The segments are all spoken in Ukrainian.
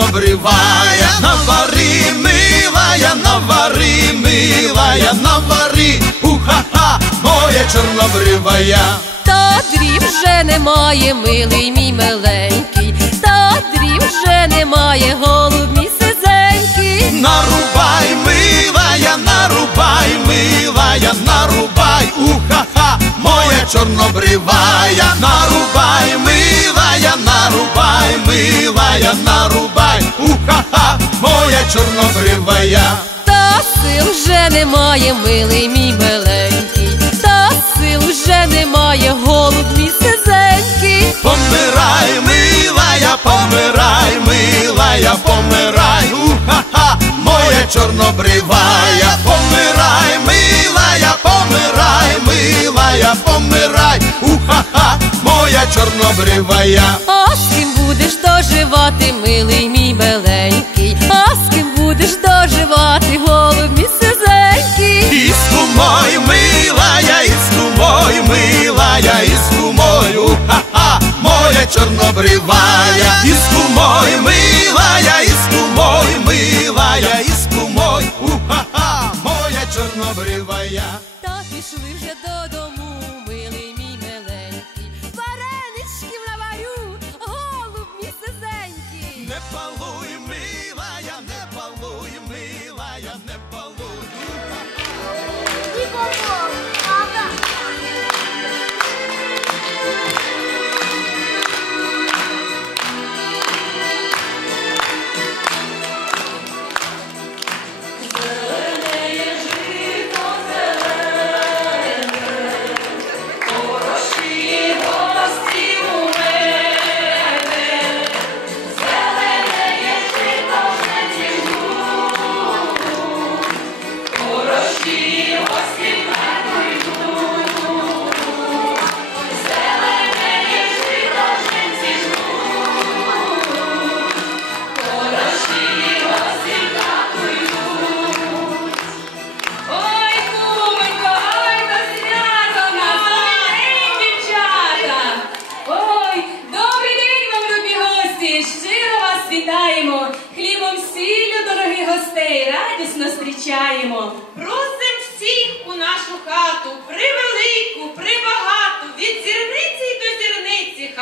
чорнобривая, навари, милая, навари, милая, навари, уха-ха, моя чорнобривая. Та дрів вже немає, милий мій миленький, та дрів вже немає, голуб милий мій миленький, та сил вже немає, голуб мій сизенький. Помирай, милая, помирай, милая, помирай, уха-ха, моя чорнобривая, помирай, милая, помирай, милая, помирай, уха-ха, моя чорнобривая. А з ким будеш доживати, милий мій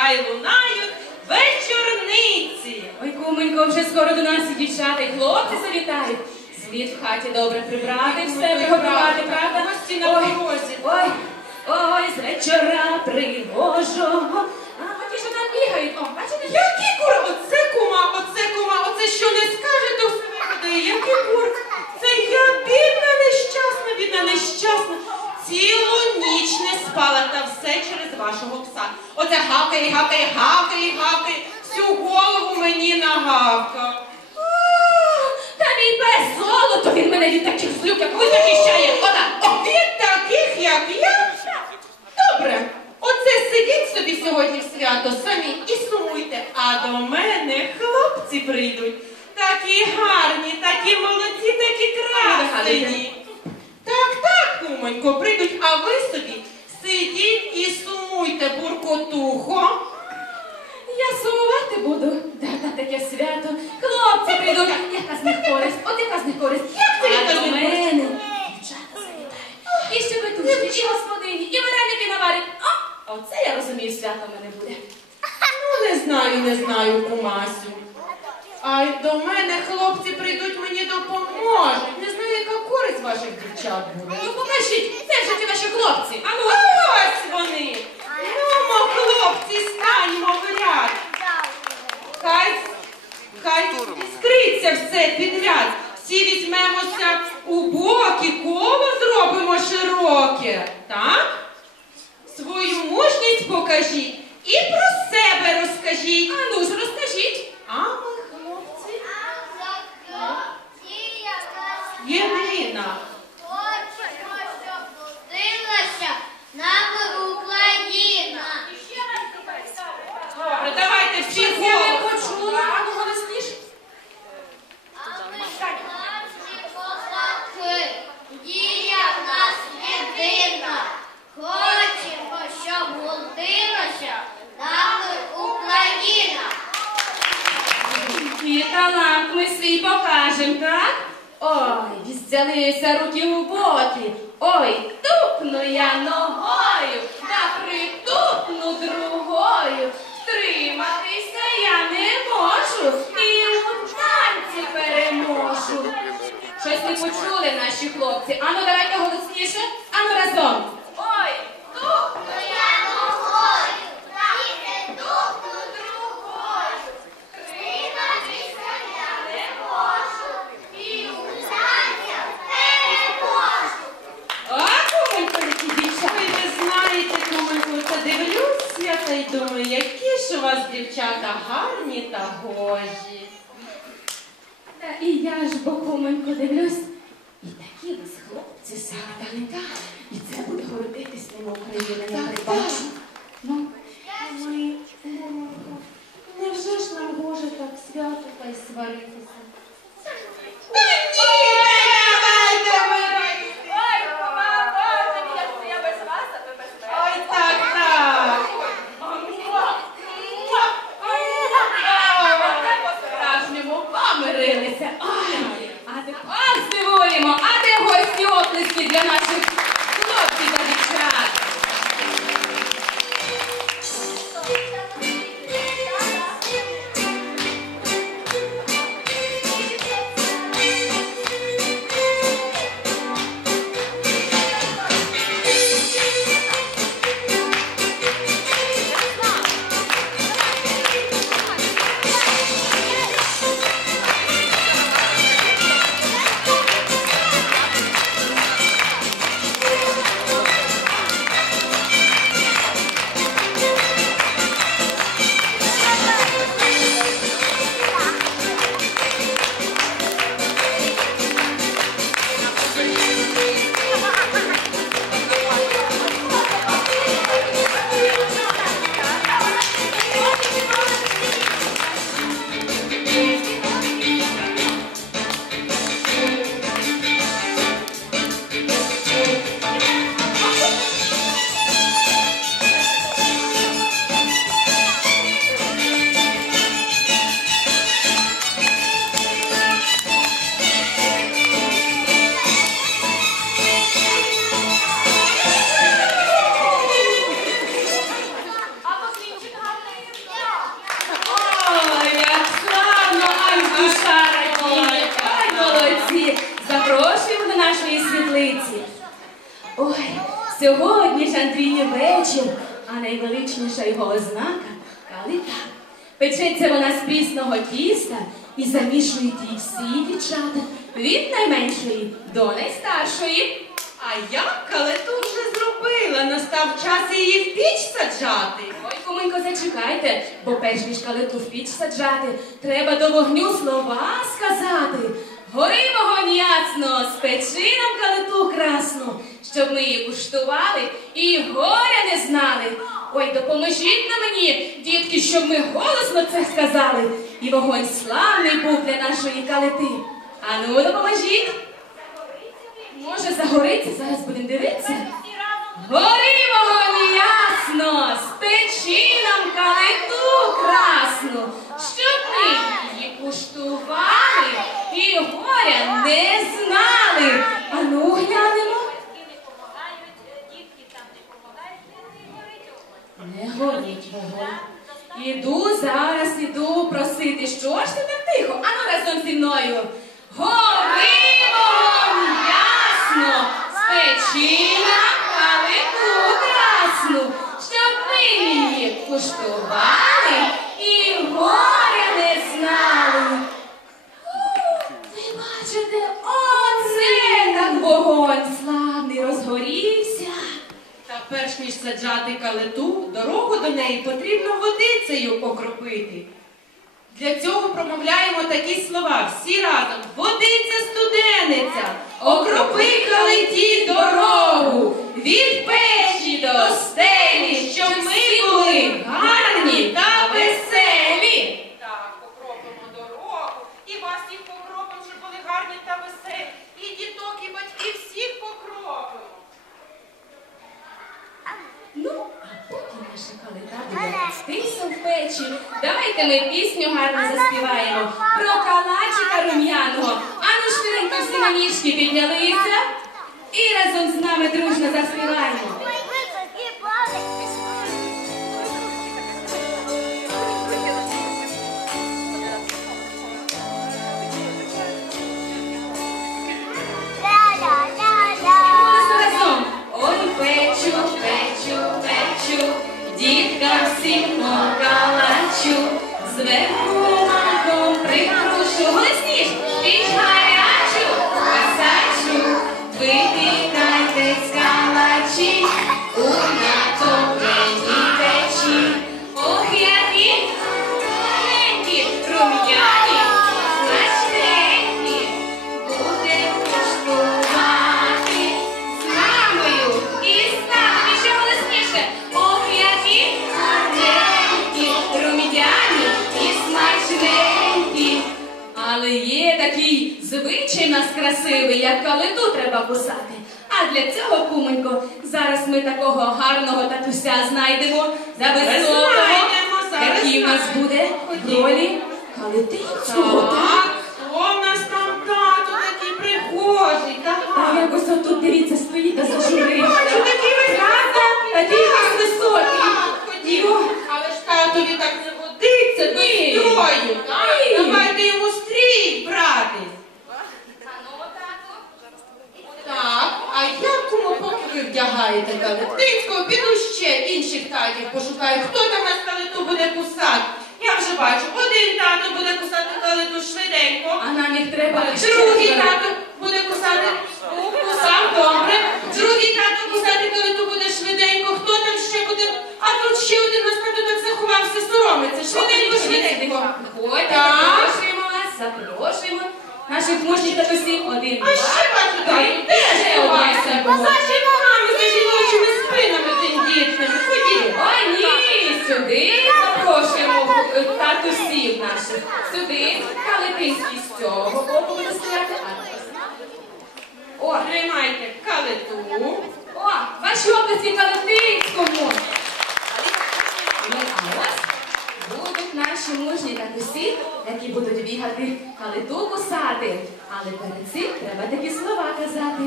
хай лунають вечорниці! Ой, кумонько, вже скоро до нас і дівчата, і хлопці завітають. Слід в хаті добре прибрати, все приготувати, правда? Гості на порозі. Ой, ой, з вечора пригожого. А, от що там бігають. О, бачите? Який кур? Оце кума, оце кума, оце що не скажете, все випадає. Який кур? Це я бідна, нещасна, бідна, нещасна. Цілу ніч не спала та все через вашого пса. Оце гавкає, гавкає, гавкає, гавкає. Всю голову мені нагавкав. Та мій пес золото, він мене від таких злюк, як ви захищає. Вона. Від таких, як я? Добре, оце сидіть собі сьогодні в свято самі і сумуйте. А до мене хлопці прийдуть. Такі гарні, такі молодці, такі красені. Так, прийдуть, а ви собі сидіть і сумуйте, буркотухо. Я сумувати буду. Да, та таке свято. Хлопці прийдуть. Яка з них користь? От яка з них користь? Як це яка з них користь? мене дівчата завітають. І і господині, і вареники наварять. Оце я розумію, свято в мене буде. Ну, не знаю, не знаю, кумасю. А до мене хлопці прийдуть, мені допоможуть. Не знаю, яка користь ваших дівчат буде. Ну покажіть, де ж ті ваші хлопці? А ну, Ось вони. Ну, мо, хлопці, станьмо в ряд. Хай, хай скриться все підряд. Всі візьмемося у боки, коло зробимо широке. Так? Свою мужність покажіть і про себе розкажіть. а ну ж розкажіть. А ми, хлопці, єдина. Добре, давайте всі Щось я не голос. почула, а ну голосніше. Дія в нас єдина. Хочемо, щоб волтилася нами Україна. І талант ми свій покажем, так? Ой, взялися руки у боки. Ой, тупну я ногою, та притупну другою. Триматися я не можу і у танці переможу. Щось не почули наші хлопці. Ану, давайте голосніше. Ану разом. Ой, тупну я ногою, та й не духну другою. Триматися я не можу, і у танцях переможу. А, кумонько, які дівчата. Ой, ви знаєте, кумику, та дивлюся та й думаю, які ж у вас дівчата гарні та гожі. Та і я ж бокоменько дивлюсь. І такі ви хлопці саме. І це буде гордитись ним України, з тіста і замішують її всі дівчата від найменшої до найстаршої. А я калету вже зробила, настав час її в піч саджати. Ой, кумонько, зачекайте, бо перш ніж калиту в піч саджати, треба до вогню слова сказати. Гори вогонь ясно, спечи нам калиту красну, щоб ми її куштували і горя не знали. Ой, допоможіть на мені, дітки, щоб ми голосно це сказали. І вогонь славний був для нашої калити. Ану, допоможіть. Може, загориться, зараз будемо дивитися. Гори вогонь ясно, спечи нам калиту красну, щоб ми її куштували і горя не знали. Ану, глянемо. Не горить вогонь. Іду зараз, іду просити. Що ж ти так тихо? Ану разом зі мною. Гори вогонь ясно, спечи нам калиту красну, щоб ми її куштували і горя не знали. Ви бачите, оце так вогонь славний розгорівся. Та перш ніж саджати калиту, дорогу до неї потрібно водицею окропити. Для цього промовляємо такі слова всі разом. Водиця студениця, окропи калиті дорогу, від печі до стелі, щоб ми були гарні та веселі. Так, покропимо дорогу, і вас всіх покропимо, щоб були гарні та веселі. І діток, і батьків всіх покропимо. Ну, буде ростися в печі, давайте Давайте ми пісню гарно заспіваємо про калачика рум'яного. Ану швиденько всі на ніжки піднялися і разом з нами дружно заспіваємо. well. Красивий, як калиту треба кусати. А для цього, кумонько, зараз ми такого гарного татуся знайдемо за високого, який в нас буде в ролі калитинського. Так, хто в нас там тато такий прихожий? А якось отут, дивіться, стоїть та зажурився. Бачу, такий весь Такий весь високий. Але ж татові так не годиться до Ні. строю. так? Ні. Давайте йому стрій брати. Так, а як кому поки ви вдягаєте калитинського, піду ще інших татів пошукаю. Хто там нас калиту буде кусати? Я вже бачу, один тато буде кусати калиту швиденько. А нам їх треба Другий тато буде кусати, кусав добре. Другий тато кусати, коли то буде швиденько. Хто там ще буде? А тут ще один нас тато так заховався, соромиться. Швиденько, швиденько. Ходьте, запрошуємо вас, запрошуємо. Наших мужніх татусів один. А ще бачу, тату, теж Ще ховався. один. За жінками, за жіночими спинами тендітними. Ходімо. Ой, ні, сюди запрошуємо татусів наших. Сюди, Калитинський з цього боку буде стояти. а О, Тримайте калиту. О, ваші області Калатинському. Ну, а ось будуть наші мужні татусі, які будуть бігати калиту кусати. Але перед цим треба такі слова казати.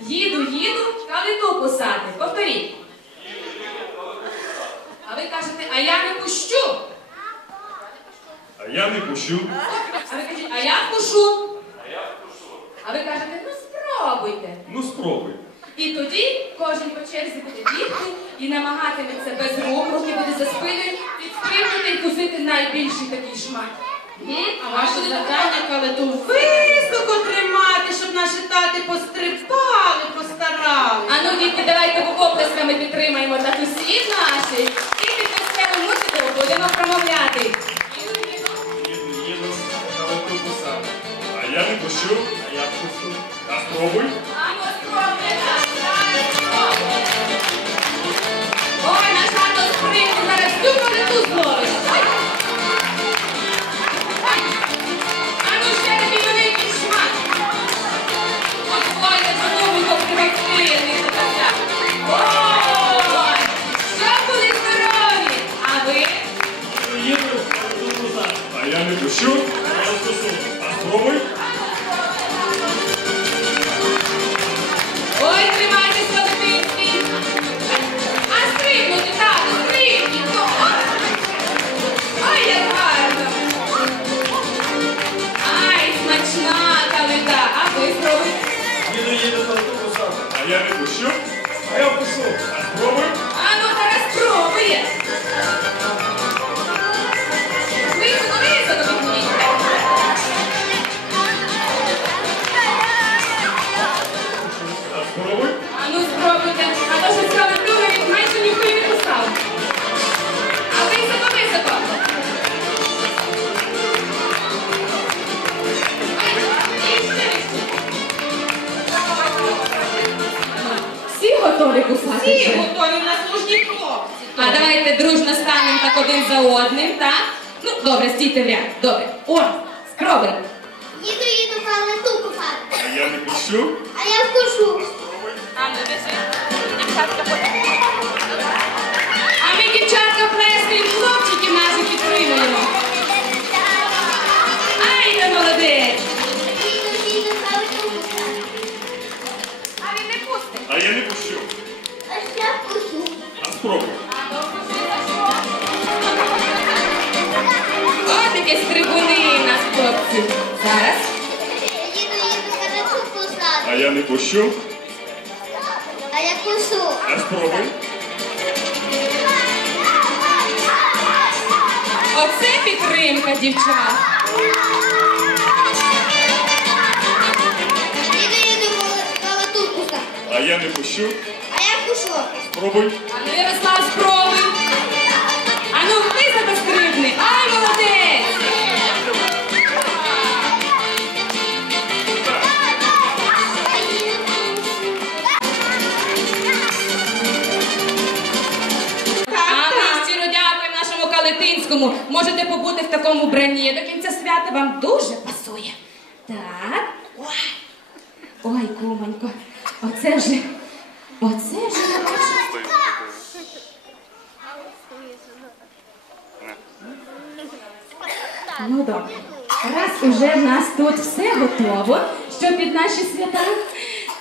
Їду, їду, калиту кусати. Повторіть. А ви кажете, а я не пущу. А я не пущу. А ви кажете, а я пушу. А я пущу. А ви кажете, ну спробуйте. Ну спробуй. І тоді кожен по черзі буде бігти і намагатиметься без рук, руки буде за спиною, підстрибнути і кусити найбільший такий шмат. Ваше завдання калиту високо тримати, щоб наші тати пострибали, постарали. А ну, дітки, давайте оплесками підтримаємо тату наших всі готові в нас мужні хлопці. А давайте дружно станемо так один за одним, так? Ну, добре, стійте в ряд. Добре. О, спробуй. Їду, їду, туку купати. А я не пущу. А я вкушу. А ну дівчатка потім. А ми дівчатка плескаємо, хлопчиків наші підтримуємо. Ай, ти молодець! А він не пустить. А я не пущу. А спробуй. О, таке стрибуни нас, хлопці. Зараз. Їду, їду, кусати. А я не пущу. А я кушу. А спробуй. Оце підтримка, дівчат. Їду, їду, калату кусати. А я не пущу. А я кушу. Спробуй. Ану, Ярослав, спробуй. Ану, високо стрибни. Ай, молодець. А ми щиро дякуємо нашому Калетинському. Можете побути в такому бранні. До кінця свята вам дуже пасує. Так. Ой, Ой кумонько. Оце вже. Оце вже наше. Ну добре. Раз уже в нас тут готово, що під наші свята,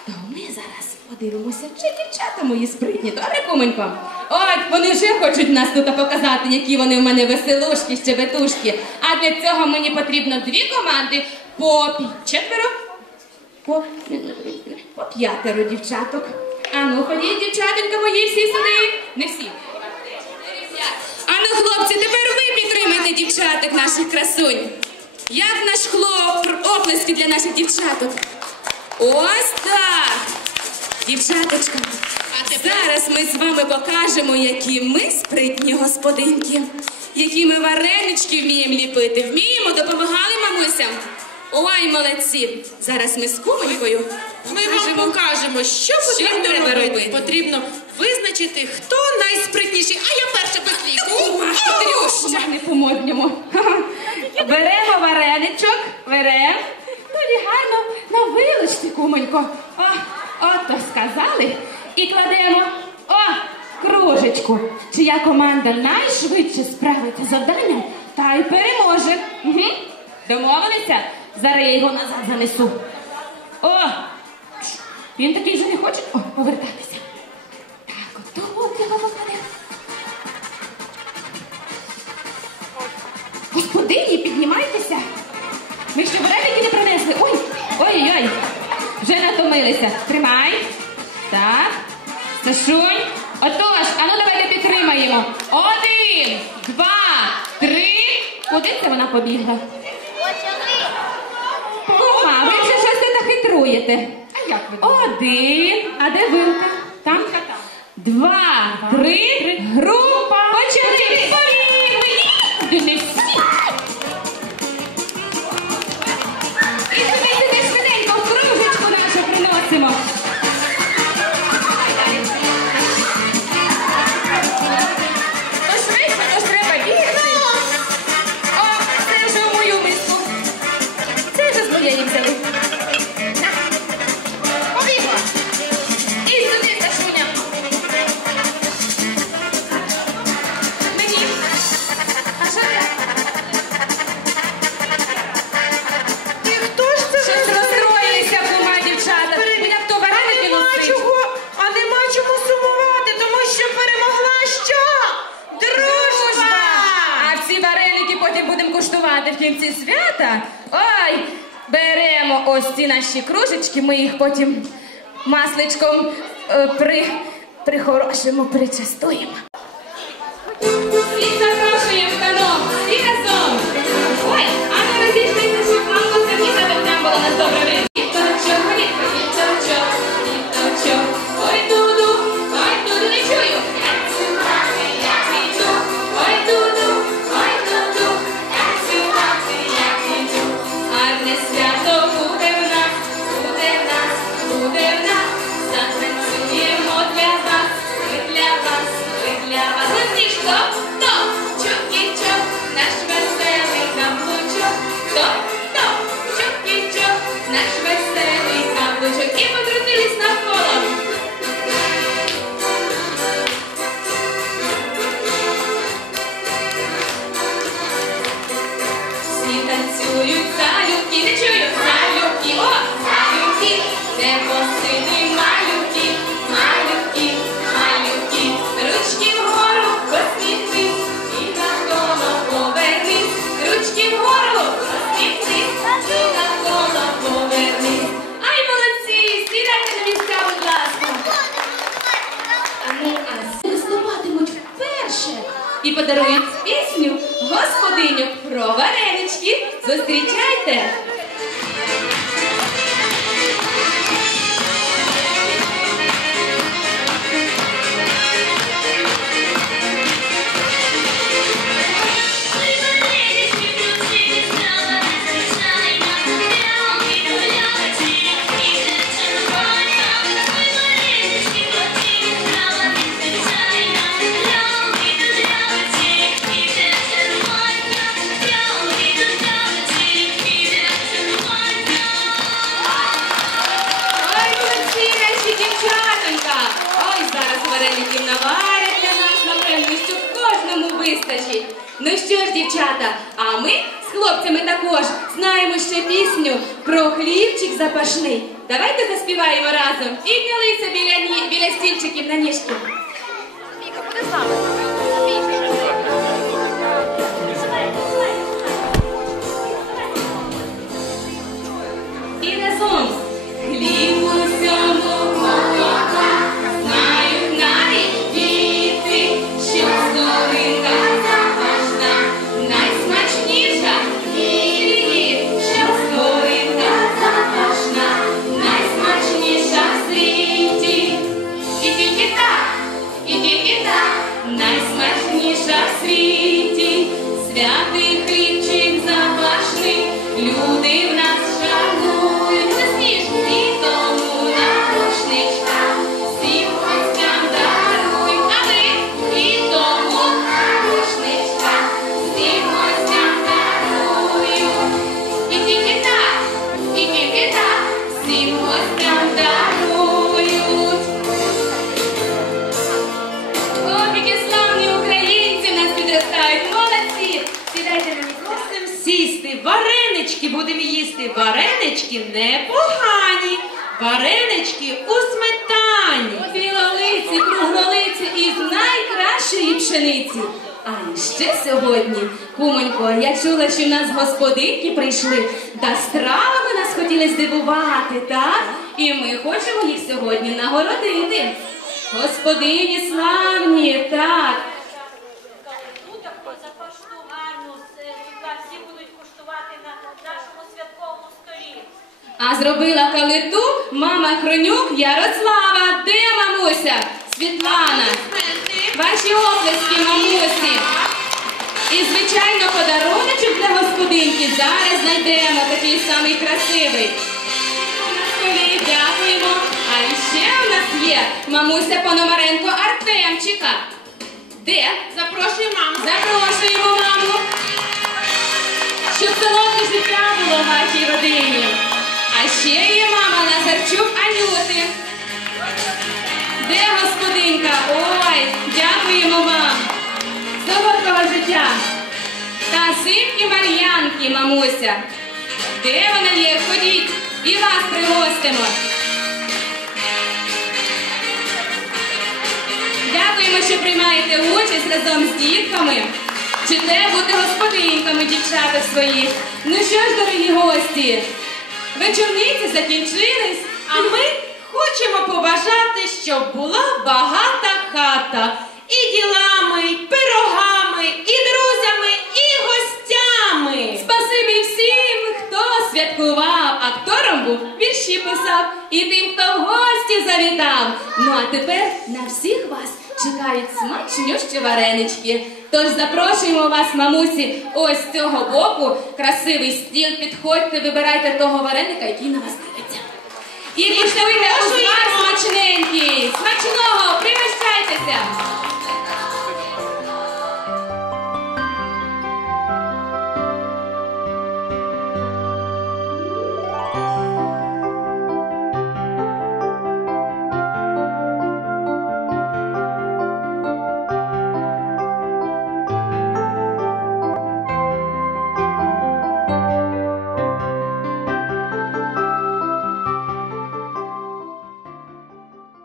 то ми зараз подивимося, чи дівчата мої спритні, добре, куменько? От, вони вже хочуть нас тут показати, які вони в мене веселушки, щебетушки. А для цього мені потрібно дві команди по четверо, по, по п'ятеро дівчаток. А ну, ходіть, дівчатонька мої, всі сюди. Не всі. А ну, хлопці, тепер ви підтримайте дівчаток наших красунь. Як наш хлоп, оплески для наших дівчаток. Ось так. Дівчаточка, зараз ми з вами покажемо, які ми спритні господинки, які ми варенички вміємо ліпити. Вміємо, допомагали мамусям. Ой, молодці! Зараз ми з кумонькою Ми вам покажемо. покажемо, що Що потрібно треба робити. Потрібно визначити, хто найспритніший. А я перша без ліку. Кума, Катрюша, не по-модньому. беремо. Тоді гарно на вилочці, кумонько. О, ото сказали. І кладемо, о, кружечку. Чия команда найшвидше справиться завданням, та й переможе. Угу. Домовилися? Зараз я його назад занесу. О, він такий же не хоче о, повертатися. Так, от от його покладемо. Господині, піднімайтеся. Ви що вареники не принесли? Ой, ой-ой, вже натомилися. Тримай. Так. Сашунь. Отож, а ну давайте підтримаємо. Один, два, три. Куди це вона побігла? Кума, ви вже щось не хитруєте. А як ви? Один. А де вилка? Там? Два, три. Група. Ось ці наші кружечки, ми їх потім масличком е, при, прихорошимо, причастуємо. Подарують пісню господиню про варенички. Зустрічайте! Ну що ж, дівчата, а ми з хлопцями також знаємо ще пісню про хлібчик запашний. Давайте заспіваємо разом. і Піднялися біля, ні... біля стільчиків на ніжки. І світі, святий Варенички непогані. Варенички у сметані. Білолиці, круглолиці із найкращої пшениці. А ще сьогодні, кумонько, я чула, що в нас господинки прийшли, та стравами нас хотіли здивувати, так? І ми хочемо їх сьогодні нагородити. Господині славні, так. Тут таку запашну гарну с- яка всі будуть куштувати на нашому святковому столі. А зробила калиту мама Хронюк Ярослава. Де мамуся? Світлана. Ваші оплески, мамусі. І, звичайно, подаруночок для господинки зараз знайдемо такий самий красивий. Дякуємо. А ще у нас є мамуся Пономаренко Артемчика. Де? Запрошую маму. Запрошуємо маму. Щоб солодке життя було Солодкого. Та синки Мар'янки, мамуся. Де вона є? Ходіть і вас пригостимо. Дякуємо, що приймаєте участь разом з дітками. Вчите бути господинками дівчата своїх. Ну що ж, дорогі гості, вечорниці закінчились, А ми хочемо побажати, щоб була багата хата. І ділами, і пирогами, і друзями, і гостями. Спасибі всім, хто святкував, актором був, вірші писав, і тим, хто в гості завітав. Ну а тепер на всіх вас чекають смачнющі варенички. Тож запрошуємо вас, мамусі, ось з цього боку. Красивий стіл. Підходьте, вибирайте того вареника, який на вас дивиться. І куштуйте узвар смачненький. Смачного, пригощайтеся!